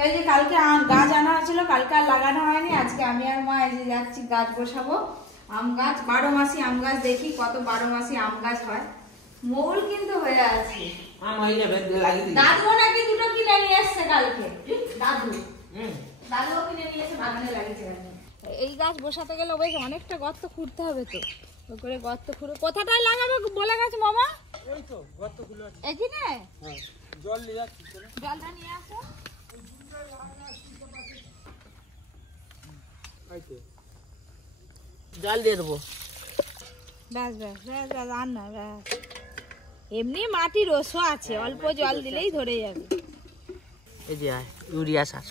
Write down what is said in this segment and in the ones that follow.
এই যে কালকে গাছ আনা হয়েছিল, কালকে আর লাগানো হয়নি। আজকে আমি আর মা এই যে যাচ্ছি গাছ বসাবো, আম গাছ। 12 মাসি আম গাছ, দেখি কত 12 মাসি আম গাছ হয়। মৌল কিন্তু হয়ে আছে। দাদু নাকি দুটো কিনে নিয়ে এসছে কালকে। দাদুও কিনে নিয়ে এসে বাগানে লাগিয়েছে। এই গাছ বসাতে গেলে বেশ অনেকটা গর্ত খুঁড়তে হবে তো। ওই করে গর্ত খুঁড়ে কোথাটায় লাগাবে বলে গেছে মামা? এই তো গর্তগুলো আছে এখানে। হ্যাঁ, জল নিয়ে যাচ্ছি, জলটা নিয়ে আসো। জল দিয়ে দেবো। ব্যাস ব্যাস ব্যাস ব্যাস, আর না ব্যাস। এমনি মাটির রসও আছে, অল্প জল দিলেই ধরে যাবে। এই যে ইউরিয়া সার,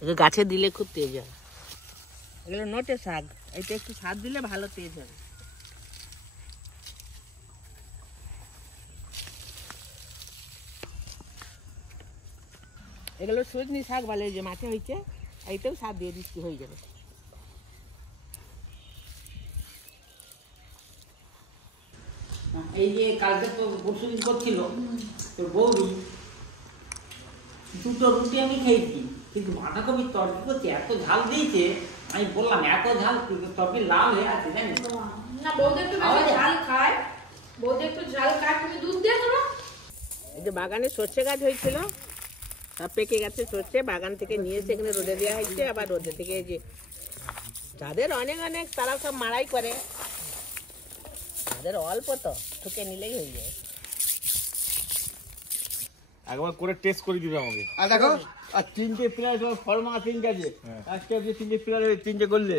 এগুলো গাছে দিলে খুব তেজ হয়। এগুলো নোটে শাক, এটা একটু সার দিলে ভালো তেজ হবে। এগুলো সজনি শাক বলে, যে মাঠে হয়েছে, এইটাও সার দিয়ে দিচ্ছি, হয়ে যাবে। এই যে কালকে তো পরশুদিন করছিল তোর বৌদি, দুটো রুটি আমি খেয়েছি, কিন্তু বাঁধাকপির তরকারি করছে এত ঝাল দিয়েছে, আমি বললাম এত ঝাল তরকারি লাল হয়ে আছে জানিস না। বৌদি একটু ঝাল খায়, বৌদি একটু ঝাল খায়। তুমি দুধ দিয়ে দেবো। এই যে বাগানে সর্ষে গাছ হয়েছিল, সব পেকে গেছে সর্ষে, বাগান থেকে নিয়ে এসে এখানে রোদে দেওয়া হয়েছে। আবার রোদে থেকে এই যে যাদের অনেক অনেক, তারা সব মাড়াই করে, যাদের অল্প তো ঠুকে নিলেই হয়ে যায়। একবার করে টেস্ট করে দিবে আমাকে। আর দেখো, আর 3টে প্লেয়ার ফর্মা 3টে আছে, আজকে 3টে প্লেয়ার 3টে করলে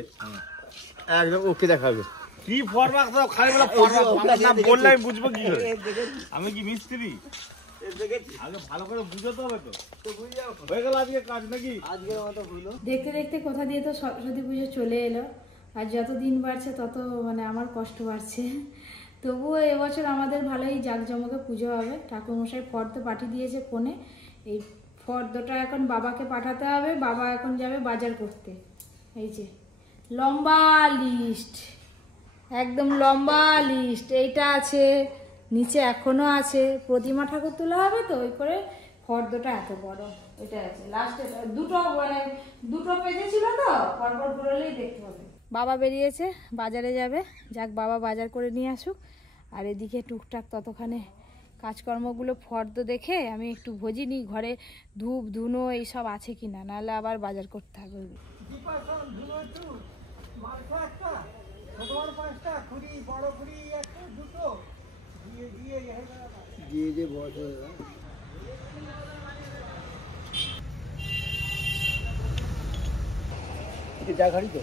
একদম ওকে দেখাবে। কি ফর্মা সব খালি বলে ফর্মা, আমরা না বললে আমি বুঝবো কি করে? আমি কি মিস্ত্রি? আগে ভালো করে বুঝতে হবে তো। হয়ে গেল আজকে কাজ নাকি? আজকের মতো হলো। দেখতে দেখতে কোথা দিয়ে তো সরস্বতী পুজো চলে এলো। আর যত দিন বাড়ছে তত মানে আমার কষ্ট বাড়ছে। তবুও এবছর আমাদের ভালোই জাঁকজমকে পুজো হবে। ঠাকুরমশাই ফর্দ পাঠিয়ে দিয়েছে ফোনে। এই ফর্দটা এখন বাবাকে পাঠাতে হবে। বাবা এখন যাবে বাজার করতে। এই যে লম্বা লিস্ট, একদম লম্বা লিস্ট। এইটা আছে, নিচে এখনো আছে। প্রতিমা ঠাকুর তোলা হবে তো, ওই করে ফর্দটা এত বড়। এটা আছে লাস্টে দুটো, মানে দুটো পেজে ছিল তো, পরপর ঘুরলেই দেখতে হবে। বাবা বেরিয়েছে, বাজারে যাবে। যাক, বাবা বাজার করে নিয়ে আসুক। আর এদিকে টুকটাক ততক্ষণে কাজকর্মগুলো ফর্দ দেখে আমি একটু ভজি নিই, ঘরে ধূপ ধুনো এইসব আছে কিনা, নাহলে আবার বাজার করতে হবে। দিয়ে যে বছর জাগাড়ি তো,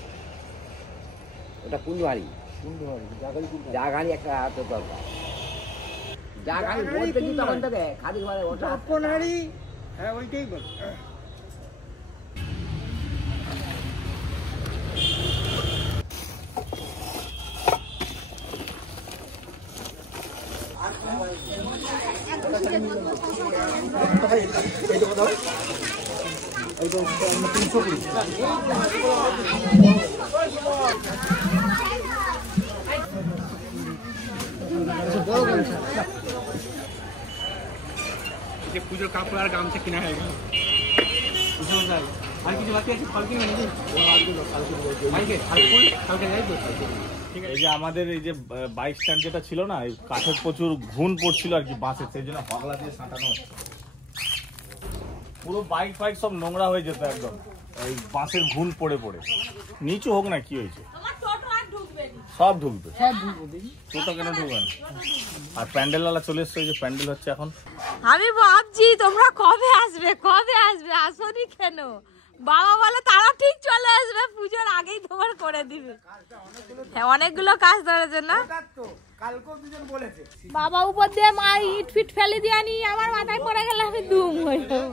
ওটা কুন্ডুহারি। জাগাড়ি একটা হাতে দরকার। জাগাড়ি বলতে কি তখন থেকে খালি ঘরে ওটা কোনহারি। হ্যাঁ, ওইটাই বল। পুজোর কাপড় আর গামছা কিনা হয়ে গেল। আর কিছু বাকি আছে? ফল কিনে নাকি? এই যে আমাদের এই যে বাইক স্ট্যান্ড যেটা ছিল না, এই কাঠের প্রচুর ঘুণ পড়ছিল আর কি বাসে, সেই জন্য হগলা দিয়ে সাঁটানো হচ্ছে। পুরো বাইক ফাইক সব নোংরা হয়ে যেত একদম, এই বাঁশের ঘুণ পড়ে পড়ে। নিচু হোক না, কি হয়েছে? সব ঢুকবে, টোটো কেন ঢুকবে না? আর প্যান্ডেল ওয়ালা চলে এসছে, যে প্যান্ডেল হচ্ছে এখন। আমি ভাবছি তোমরা কবে আসবে, কবে আসবে, আসোনি কেন? বাবা বলে তারা ঠিক চলে আসবে, পুজোর আগেই তোমার করে দিবে। হ্যাঁ, অনেকগুলো কাজ ধরেছে না। বাবা উপর দিয়ে মা ইট ফিট ফেলে দিয়ে আনি, আমার মাথায় পড়ে গেলে আমি দুম হয়ে যাবো।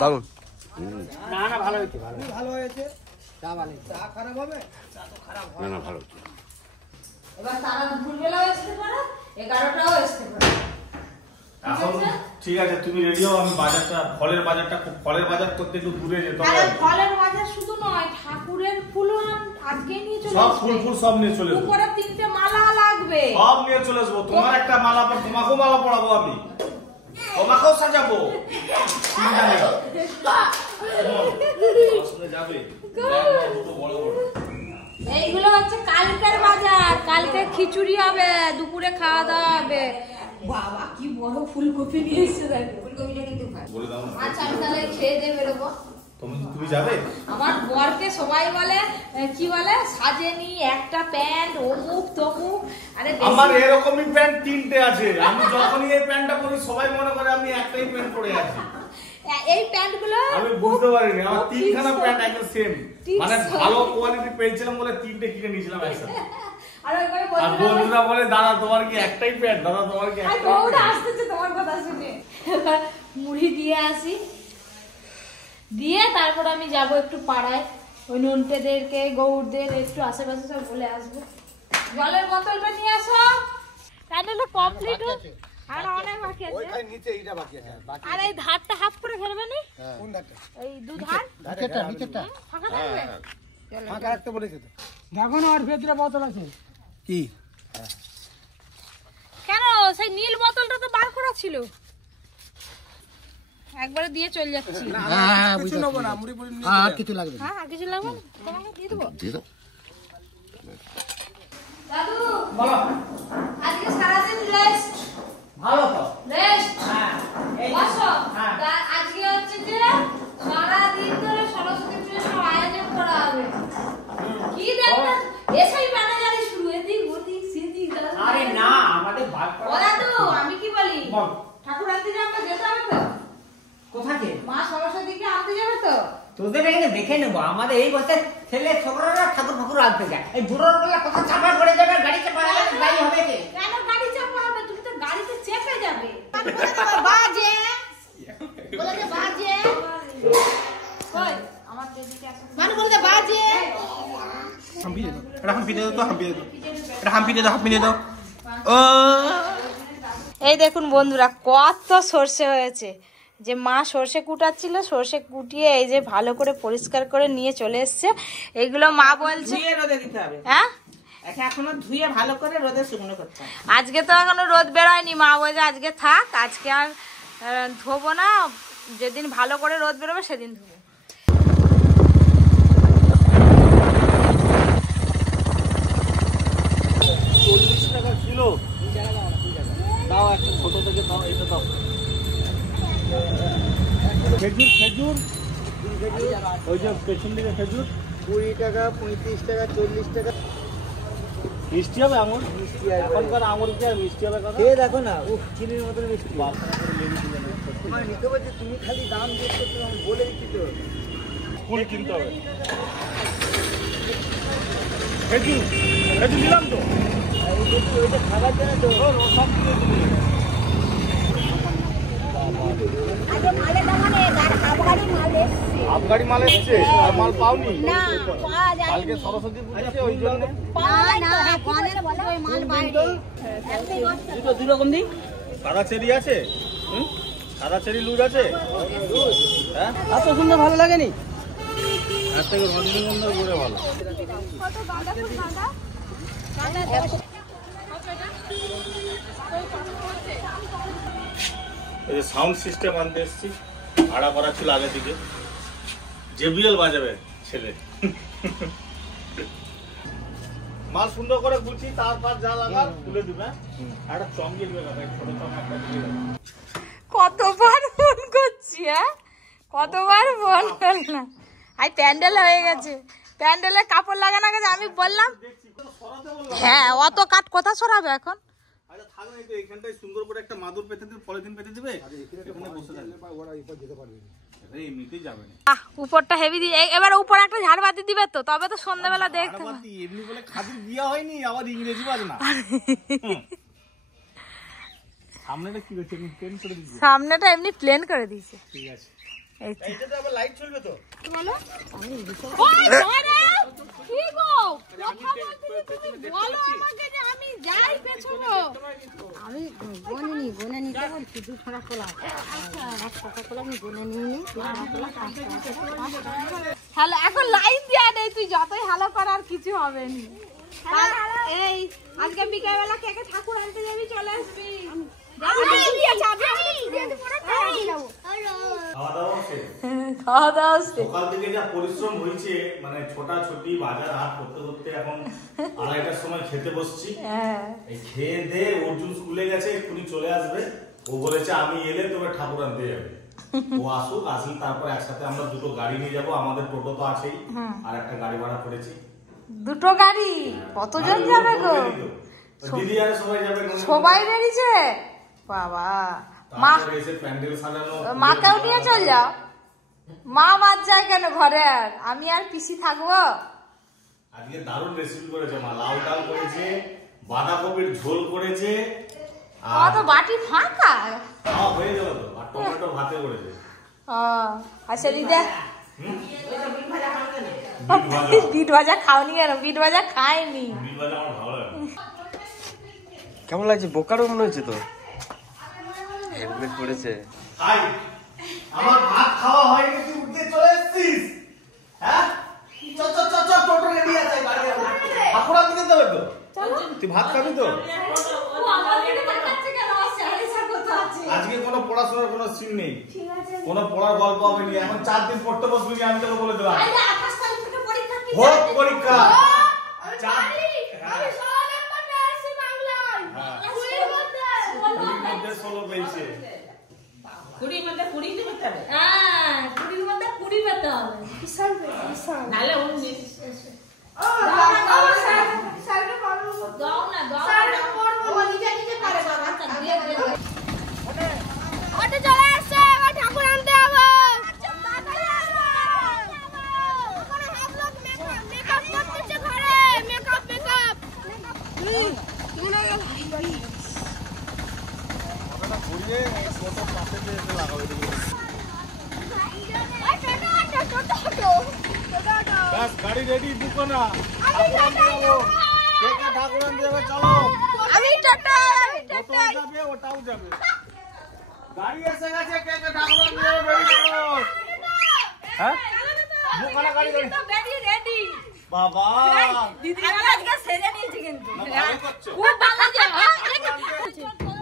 দারুন। না না, ভালো হয়েছে, ভালো হয়েছে। চা ভালো, চা খারাপ হবে? না না, ভালো হচ্ছে। এবার তারা দুপুরবেলাও আসতে পারে, 11টাও আসতে পারে। এখন ঠিক আছে, তুমি রেডি হও। আমি বাজারটা, ফলের বাজারটা, ফলের বাজার করতে একটু দূরে যেতে হবে। ফলের বাজার শুধু নয়, ঠাকুরের ফুলও আজকেই নিয়ে চলে সব আসবে। ফুল সব নিয়ে চলে আসবো, উপরে 3টে মালা লাগবে। সব নিয়ে চলে আসবো। তোমার একটা মালা পর তোমাকেও মালা পরাবো আমি, তোমাকেও সাজাবো। চিন্তা নেই। আসলে যাবে বড় বড়। এইগুলো হচ্ছে কালকের বাজার, কালকে খিচুড়ি হবে, দুপুরে খাওয়া দাওয়া হবে। বাবা কি বড় ফুলকপি নিয়ে এসেছে দেখো। ফুলকপিটা কিন্তু খায়। বলে দাও না। আচ্ছা আমি তাহলে খেয়ে দিয়ে বেরোবো। তুমি যাবে? আমার বরকে সবাই বলে কি বলে সাজেনি, একটা প্যান্ট অমুক তমুক। আরে বেশি- আমার এরকমই প্যান্ট 3টে আছে। আমি যখনই এই প্যান্টটা পরি সবাই মনে করে আমি একটাই প্যান্ট পরে আছি। এই প্যান্ট গুলো আমি বুঝতে পারিনি আমার 3খানা প্যান্ট একদম সেম। ঠিক মানে সব। ভালো কোয়ালিটি পেয়েছিলাম বলে 3টে কিনে নিয়েছিলাম একসাথে। আর ওইবারে আর বন্ধুরা বলে দাদা তোমার কি একটাই প্যান্ট, দাদা তোমার কি একটাই বউটা প্যান্ট? আসতেছে তোমার কথা শুনে। এবার মুড়ি দিয়ে আসি, দিয়ে তারপর আমি যাব একটু পাড়ায়, ওই নন্টেদেরকে গৌড়দের একটু আশেপাশে সব বলে আসবো। জলের বোতলটা নিয়ে আসো। প্যান্ডেলটা কমপ্লিট আর অনেক বাকি আছে। নিচে এইটা বাকি আছে। আর এই ধারটা হাফ করে ফেলবে নি, কোন ধারটা? এই দু ধার নিচেরটা। ফাঁকা থাকবে। ফাঁকা রাখতে বলেছে তো। দেখো না আর ভেতরে বোতল আছে। কি? কেন সেই নীল বোতলটা তো বার করা ছিল, একবারে দিয়ে চলে যাচ্ছি। হ্যাঁ কিছু নেবো না, মুড়ি পুরি নিয়ে আর কিছু লাগবে না। হ্যাঁ আর কিছু লাগবে না? তোমাকে দিয়ে দেবো। দিয়ে দাও। দাদু আজকে সারাদিন রেস্ট। ভালো তো রেস্ট। হ্যাঁ এই বসো। হ্যাঁ। আজকে হচ্ছে যে সারাদিন ধরে সরস্বতী পুজোর সব আয়োজন করা হবে। কি দেখবে এসেই ম্যানেজারি শুরু, এদিক ওদিক সেদিক। দাদু আরে না আমাদের ভাগ ও দাদু আমি কি বলি, বল। ঠাকুর আনতে যাবে, যেতে হবে তো? কোথাকে মা সরস্বতীকে আনতে যাবে তো? তোদের এখানে দেখে নেবো। আমাদের এই বছর ছেলে ছোকরারা ঠাকুর ফাকুর আনতে যায়। এই বুড়োর বেলা কোথা চাপা পড়ে যাবে, গাড়ি চাপা গাড়ি হবে কি? কেন গাড়ি চাপা হবে? তুমি তো গাড়িতে চেপে যাবে। বাজে বলে যে বাজে কই আমার দিদিকে আসলে মানে বলে যে বাজে। হাম্পি দে দাও। এটা হাম্পি দে দাও তো, হাম্পি দে দাও। এটা হাম্পি দে দাও, হাম্পি দে দাও। ও এই দেখুন বন্ধুরা কত সর্ষে হয়েছে। যে মা সর্ষে কুটাচ্ছিল, সর্ষে কুটিয়ে এই যে ভালো করে পরিষ্কার করে নিয়ে চলে এসছে। এইগুলো মা বলছে ধুয়ে রোদে দিতে হবে। হ্যাঁ এখনো ধুয়ে ভালো করে রোদে শুকনো করতে হবে। আজকে তো এখনো রোদ বেরোয়নি, মা বলছে আজকে থাক, আজকে আর ধোবো না, যেদিন ভালো করে রোদ বেরোবে সেদিন ধোবো। 40 টাকা ছিল। দাও একটা ছোট থেকে দাও, এটা দাও। খেজুর খেজুর ওই যে পেছন দিকে খেজুর 20 টাকা, 35 টাকা, 40 টাকা। মিষ্টি হবে আঙুর? মিষ্টি হবে। এখনকার আঙুর কি আর মিষ্টি হবে কথা? খেয়ে দেখো না, উফ চিনির মতন মিষ্টি। বাসনা করে লেগে দিলে না। আমার নিতে বলছে, তুমি খালি দাম জিজ্ঞেস করছো, আমি বলে দিচ্ছি তো। ফুল কিনতে হবে। খেজুর খেজুর নিলাম তো। আর এই দেখছি ওইটা খাবার জন্য তো। সব কিনে দিলে। আবগাড়ি মাল এসছে, আর মাল পাওনি? কালকে সরস্বতী পুজো আছে, ওই জন্য দুটো রকম দিই। সাদা চেরি আছে? সাদা চেরি লুজ আছে? হ্যাঁ, এত সুন্দর ভালো লাগেনি? এর থেকে রজনীগন্ধা ঘুরে ভালো। এই যে সাউন্ড সিস্টেম আনতে এসছি, ভাড়া করা ছিল আগে থেকে। জেবিএল বাজাবে ছেলে। মাল সুন্দর করে গুছি, তারপর যা লাগার তুলে দিবে। একটা চমকে দিবে, ছোট চম একটা দিয়ে দেবে। কতবার ফোন করছি, হ্যাঁ কতবার ফোন করলাম। আই প্যান্ডেল হয়ে গেছে, প্যান্ডেলে কাপড় লাগানো গেছে। আমি বললাম হ্যাঁ অত কাঠ কোথা সরাবে এখন। আচ্ছা থাক না, এইখানটায় সুন্দর করে একটা মাদুর পেতে দিবে, পলিথিন পেতে দিবে, এখানে বসে থাকবে। ওরা এরপর যেতে পারবে না। আরে এমনিতেই যাবে না। উপরটা হেভি দিয়ে এবার উপর একটা ঝাড়বাতি দিবে তো, তবে তো সন্ধ্যাবেলা দেখতে পাবে। আরাবাতি এমনি বলে খাদির বিয়া হয়নি, আবার ইংরেজি বাজনা। সামনেটা কি হচ্ছে, আমি প্লেন করে দিচ্ছি। সামনেটা এমনি প্লেন করে দিয়েছে। ঠিক আছে, এই তো। এইটাতে আবার লাইট চলবে তো? কি বলো? ওই ধরে! কি গো? কথা বলতে যে তুমি বলো আমাকে যে আমি যাই পেছনে। আমি গনে নিতে বলছি 2 খানা কলা। আচ্ছা 1 টাকা কলা আমি গনে নিই। 2 খানা কলা 5 টাকা। হ্যালো এখন লাইন দিয়ে নেই, তুই যতই হালো কর আর কিছু হবে না। এই আজকে বিকালবেলা কে কে ঠাকুর আনতে যাবি, চলে আসবি। খাওয়া দাওয়া সকাল থেকে যা পরিশ্রম হয়েছে, মানে ছোটাছুটি বাজার হাট করতে করতে এখন 2:30টার সময় খেতে বসছি। এই খেয়ে দিয়ে অর্জুন স্কুলে গেছে, এক্ষুনি চলে আসবে। ও বলেছে আমি এলে তবে ঠাকুর আনতে যাবে। ও আসুক, আসলে তারপর একসাথে আমরা দুটো গাড়ি নিয়ে যাবো। আমাদের টোটো তো আছেই, আর একটা গাড়ি ভাড়া করেছি। দুটো গাড়ি? কতজন যাবে গো? দিদি আর সবাই যাবে। সবাই বেরিয়েছে বাবা। মাকেও নিয়ে চল যাও। মা বাদ যায় কেন ঘরে? আমি আর পিসি থাকবো। আজকে দারুণ রেসিপি করেছে মা। লাউ ডাল করেছে, বাঁধাকপির ঝোল করেছে, আর তো বাটি ফাঁকা হয়ে গেল তো। আর টমেটো ভাতে করেছে। আচ্ছা দিদা, বিট ভাজা খাওনি কেন? বিট ভাজা খাইনি। বিট ভাজা আমার ভালো লাগে। কেমন লাগছে? বোকারও মনে হচ্ছে তো। হেলমেট পরেছে। হাই, আমার ভাত খাওয়া হয়ে গেছে, উঠতে চলে এসেছিস? হ্যাঁ, চল চল চল চল, টোটো রেডি আছে, গাড়ি আছে। ঠাকুর আনতে যেতে হবে তো। তুই ভাত খাবি তো? আজকে কোনো পড়াশোনার কোনো সিন নেই, কোনো পড়ার গল্প হবে না। এখন 4 দিন পড়তে বসবি, আমি তোকে বলে দিলাম। হোক পরীক্ষা। গাড়ি রেডি, বুকো না। ঠাকুর আনতে যাবে, চলো। আমি যাবে, ওটাও যাবে। গাড়ি এসে গেছে, কে কে ঠাকুর আনতে যাবে, বেরিয়ে পড়ো। হ্যাঁ, বুকো না গাড়ি রেডি। বাবা দিদি আজকে সেজে নিয়েছি কিন্তু। খুব ভালো যায়।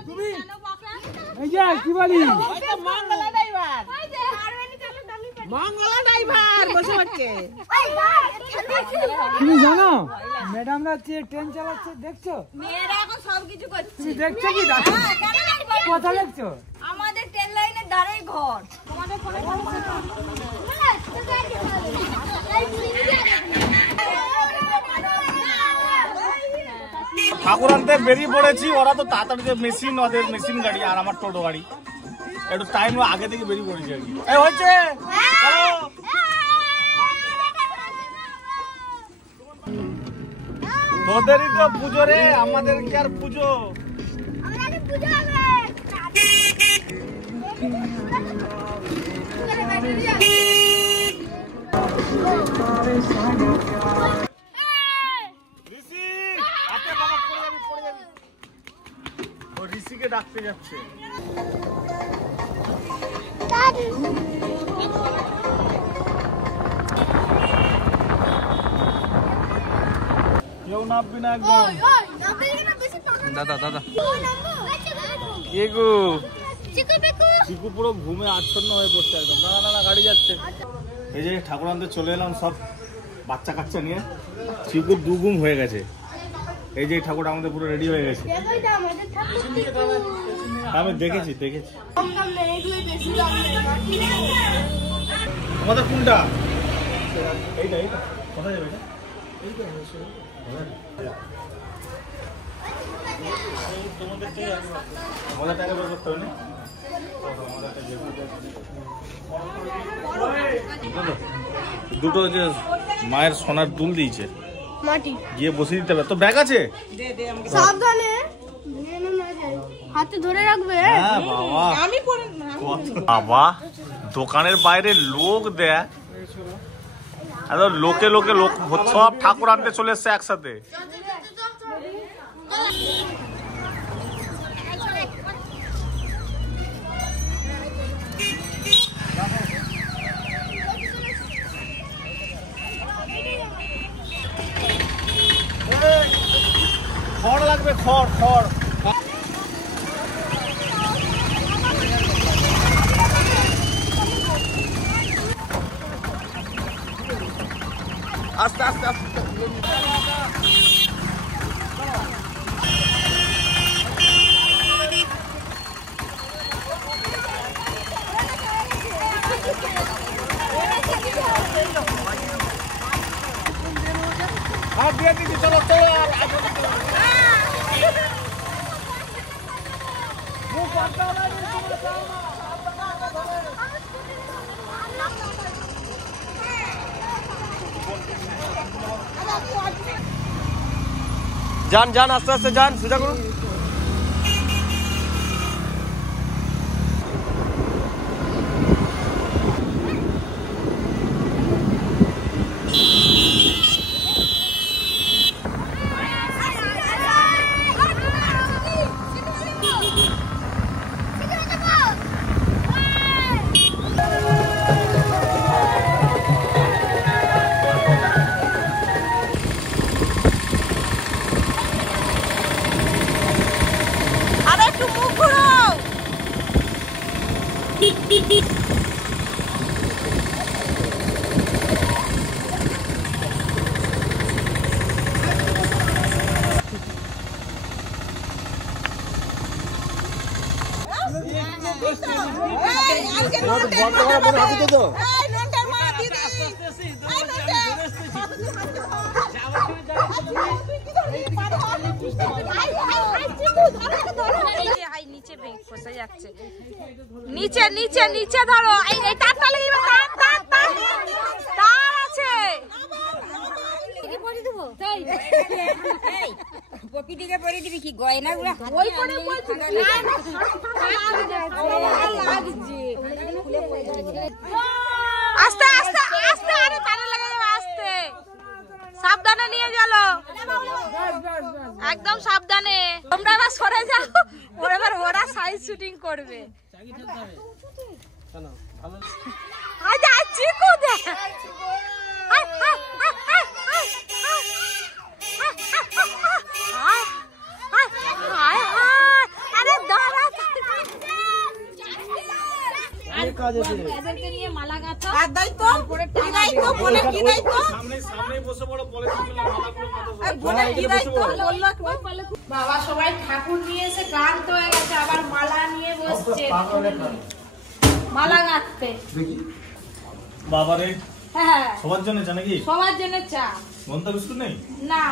তুমি এই যে কি বলি? মঙ্গলা ড্রাইভার। মঙ্গলা ড্রাইভার বসে আছে। তুমি জানো ম্যাডামরা যে ট্রেন চালাচ্ছে দেখছো? মেয়েরা এখন সবকিছু করছে। তুমি দেখছো কি? কথা দেখছো? আমাদের ট্রেন লাইনের ধারেই ঘর। তোমাদের ফোনে ঠাকুর আনতে বেরিয়ে পড়েছি। ওরা তো তাড়াতাড়ি মেশিন, ওদের মেশিন গাড়ি, আর আমার টোটো গাড়ি একটু টাইম আগে থেকে বেরিয়ে পড়েছি আর কি। এই হচ্ছে, চলো। তোদেরই তো পুজো রে, আমাদের কি আর পুজো? ঋষিকে ডাকতে যাচ্ছে। কেউ নামবি না একদম। দাদা দাদা কে গো? চিকু পুরো ঘুমে আচ্ছন্ন হয়ে পড়ছে একদম। না না না, গাড়ি যাচ্ছে। এই যে ঠাকুর আনতে চলে এলাম সব বাচ্চা কাচ্চা নিয়ে। চিকুর দুগুম হয়ে গেছে। এই যে ঠাকুর আমাদের পুরো রেডি হয়ে গেছে। আমি দেখেছি। আমাদের কোনটা? এইটা কোথায় যাবে? আমাদের টাকা বের করতে হবে না? দুটো যে মায়ের সোনার দুল দিয়েছে, মাটি গিয়ে বসিয়ে দিতে হবে। তো ব্যাগ আছে? সাবধানে হাতে ধরে রাখবে। হ্যাঁ বাবা, আমি পরে বাবা দোকানের বাইরে লোক দেখ, লোকে লোক সব ঠাকুর আনতে চলে এসছে একসাথে। যান যান আস্তে আস্তে যান, সোজা করুন। নিচে নিচে নিচে ধরো, এই তার তলে তার আছে। প্রকৃতিকে পরে দিবি কি গয়না গুলো আস্তে আস্তে আস্তে, আরে তারে লেগে যাবে, আস্তে সাবধানে নিয়ে চলো, একদম সাবধানে। তোমরা এবার সরে যাও, ওরা সাইজ শুটিং করবে। চিকু দেখ, আরে দাঁড়া, এদেরকে নিয়ে মালা গাঁথা। আর দায়িত্ব কি দায়িত্ব বলে, কি দায়িত্ব সামনে বসে বড় পলিথিন বলে কি দায়িত্ব বললো। বাবা সবাই ঠাকুর নিয়ে এসে ক্লান্ত হয়ে গেছে, আবার মালা নিয়ে বসছে, মালা গাঁথতে। বাবারে হ্যাঁ সবার জন্য চা নাকি? সবার জন্য চা। নোনতা বিস্কুট নেই? না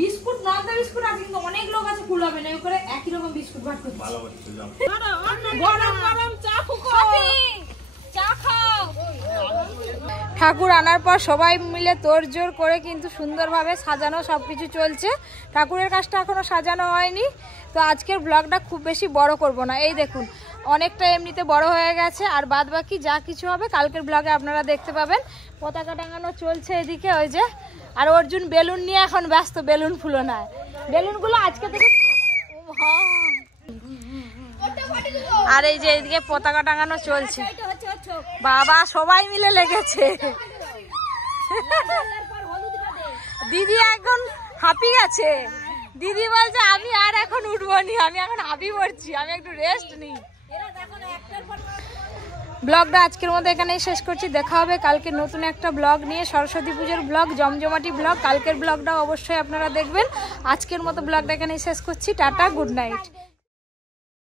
বিস্কুট, নর্মাল বিস্কুট আছে, কিন্তু অনেক লোক আছে, ফুল হবে না, করে একই রকম বিস্কুট ভাগ করছে। ভালো হচ্ছে, যাও গরম গরম চা চা খাও। ঠাকুর আনার পর সবাই মিলে তোড়জোড় করে কিন্তু সুন্দরভাবে সাজানো সবকিছু চলছে। ঠাকুরের কাজটা এখনো সাজানো হয়নি, তো আজকের ব্লগটা খুব বেশি বড় করব না। এই দেখুন অনেকটা এমনিতে বড় হয়ে গেছে, আর বাদ বাকি যা কিছু হবে কালকের ব্লগে আপনারা দেখতে পাবেন। পতাকা টাঙানো চলছে এদিকে, ওই যে, আর অর্জুন বেলুন নিয়ে এখন ব্যস্ত, বেলুন ফুলো না, বেলুনগুলো আজকে থেকে। আর এই যে এদিকে পতাকা টাঙানো চলছে, বাবা সবাই মিলে লেগেছে। দিদি এখন হাঁপি গেছে, দিদি বলছে আমি আর এখন উঠবো নি, আমি এখন হাঁপি পড়ছি, আমি একটু রেস্ট নিই। ব্লগটা আজকের মধ্যে এখানেই শেষ করছি, দেখা হবে কালকে নতুন একটা ব্লগ নিয়ে, সরস্বতী পুজোর ব্লগ, জমজমাটি ব্লগ। কালকের ব্লগটা অবশ্যই আপনারা দেখবেন। আজকের মতো ব্লগটা এখানেই শেষ করছি, টাটা, গুড নাইট।